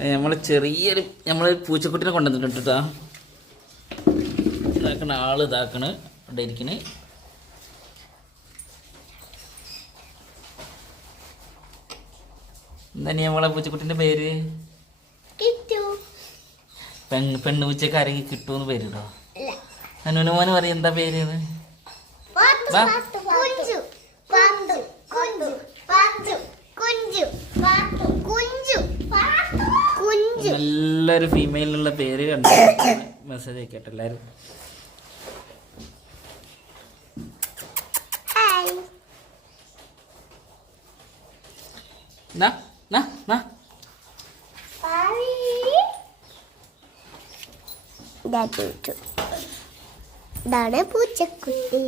നമ്മൾ ചെറിയൊരു പൂച്ചക്കുട്ടിനെ കൊണ്ടുവന്നിട്ടുണ്ട് കേട്ടോ. ഇതാക്കണ ആള് ഇതാക്കണ് ഇവിടെ ഇരിക്കണ്. എന്താ നമ്മളെ പൂച്ചക്കുട്ടിന്റെ പേര്? പെണ്ണു പൂച്ചക്ക് ആരെങ്കിലും കിട്ടുമെന്ന് പേര് കേട്ടോ. അനുനോന് പറയും എന്താ പേര്? നല്ലൊരു ഫീമെയിലുള്ള പേര് കണ്ടു മെസ്സേജ് അയക്കട്ടെ എല്ലാരും. ഇതാണ് പൂച്ചക്കുട്ടി.